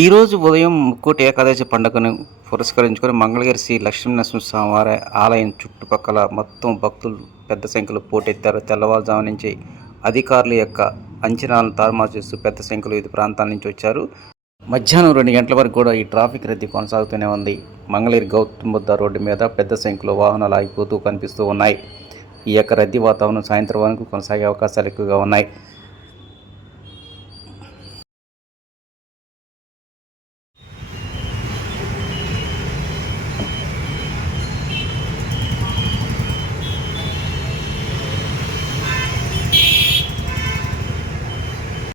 ఈరోజు ఉదయం ముక్కోటి ఏకాదశి పండుగను పురస్కరించుకొని మంగళగిరి శ్రీ లక్ష్మీనరసింహస్వామి ఆలయం చుట్టుపక్కల మొత్తం భక్తులు పెద్ద సంఖ్యలో పోటెత్తారు. తెల్లవారుజాము నుంచి అధికారుల యొక్క అంచనాలను తారుమారు చేస్తూ పెద్ద సంఖ్యలో వివిధ ప్రాంతాల నుంచి వచ్చారు. మధ్యాహ్నం 2 గంటల వరకు కూడా ఈ ట్రాఫిక్ రద్దీ కొనసాగుతూనే ఉంది. మంగళగిరి గౌతమ్ బుద్ధ రోడ్డు మీద పెద్ద సంఖ్యలో వాహనాలు ఆగిపోతూ కనిపిస్తూ ఉన్నాయి. ఈ యొక్క రద్దీ వాతావరణం సాయంత్రం వరకు కొనసాగే అవకాశాలు ఎక్కువగా ఉన్నాయి.